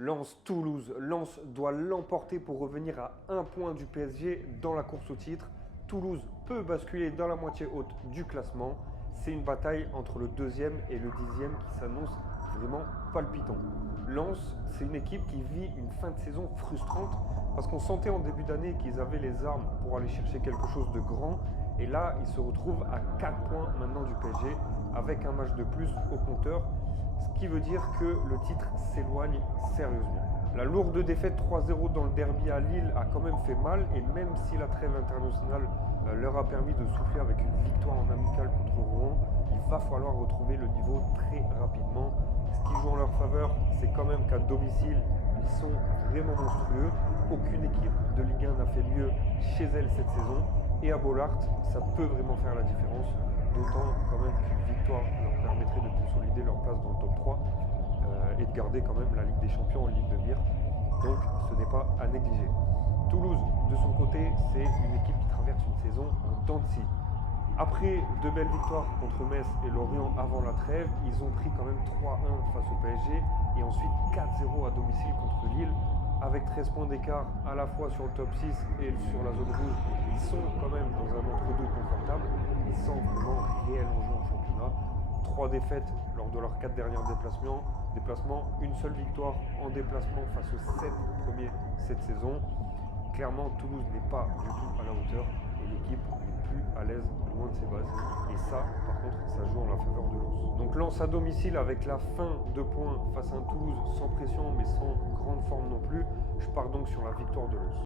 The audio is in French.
Lens-Toulouse. Lens doit l'emporter pour revenir à 1 point du PSG dans la course au titre. Toulouse peut basculer dans la moitié haute du classement. C'est une bataille entre le 2e et le 10e qui s'annonce vraiment palpitant. Lens, c'est une équipe qui vit une fin de saison frustrante parce qu'on sentait en début d'année qu'ils avaient les armes pour aller chercher quelque chose de grand. Et là, ils se retrouvent à 4 points maintenant du PSG avec un match de plus au compteur. Ce qui veut dire que le titre s'éloigne sérieusement. La lourde défaite 3-0 dans le derby à Lille a quand même fait mal, et même si la trêve internationale leur a permis de souffler avec une victoire en amical contre Rouen, il va falloir retrouver le niveau très rapidement. Ce qui joue en leur faveur, c'est quand même qu'à domicile, ils sont vraiment monstrueux. Aucune équipe de Ligue 1 n'a fait mieux chez elle cette saison, et à Bollaert, ça peut vraiment faire la différence. D'autant quand même qu'une victoire leur permettrait de consolider leur place dans le top 3 et de garder quand même la Ligue des Champions en ligne de mire. Donc ce n'est pas à négliger. Toulouse, de son côté, c'est une équipe qui traverse une saison en dents de scie. Après de belles victoires contre Metz et Lorient avant la trêve, ils ont pris quand même 3-1 face au PSG et ensuite 4-0 à domicile contre Lille. Avec 13 points d'écart à la fois sur le top 6 et sur la zone rouge, ils sont quand même dans un entre-deux confortable. Ils sont vraiment réel enjeu en championnat. 3 défaites lors de leurs 4 derniers déplacements, une seule victoire en déplacement face aux 7 premiers cette saison. Clairement, Toulouse n'est pas du tout à la hauteur et l'équipe n'est plus à l'aise loin de ses bases. Et ça, par contre, ça joue en la faveur de Lens. Donc Lens à domicile avec la fin de points face à un Toulouse sans pression mais sans grande forme non plus. Je pars donc sur la victoire de Lens.